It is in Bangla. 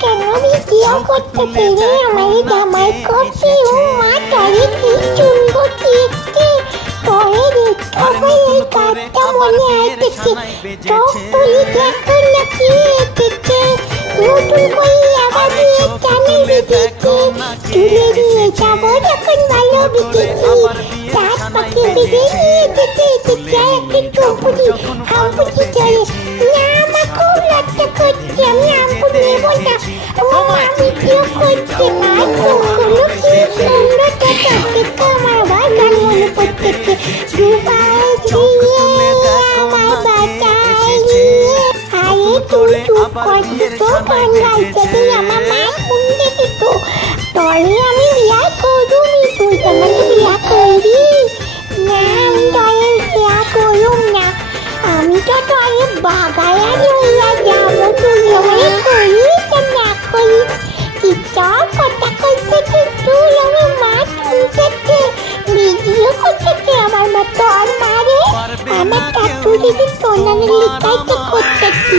কেন ভিডিও করতে রে আমার জামাই করছি ও মা তারে কি চুলবো কি তোরে দেখা হয়ে কাজটা মনে আইতেছে চোখ তুলি দেখো না কি এসেছে নতুন করে আবার দিয়ে চ্যানেল বেঁধেছে তুলে দিয়ে যাবো যখন ভালো বেঁধেছি রাত পাখি বেঁধে নিয়ে যেতে একটি চৌপুরি হামপুটি চলে না আমার খুব লজ্জা করছে আমি আমপুর নেবো না ও আমি কেউ করছে না চোখগুলো কি সুন্দর দেখো আমার আবার গান মনে পড়তেছে দুবাই দিয়ে আমার বাঁচাই আরে তুই চুপ করছি তো গান গাইতে তুই আমার মা শুনতে দিত তরে আমি বিয়া করুমি তুই আমাকে বিয়া করবি না আমি তরে বিয়া করুম না আমি তো তরে বাগায়া লইয়া যাবো তুই আমাকে করিস না করিস কিসব কথা কইতেছে তুই আমার মা শুনতেছে ভিডিও করতেছে আমার মা তোর মারে আমার টাটু দিদি সোনালি লিখাইতে করতেছি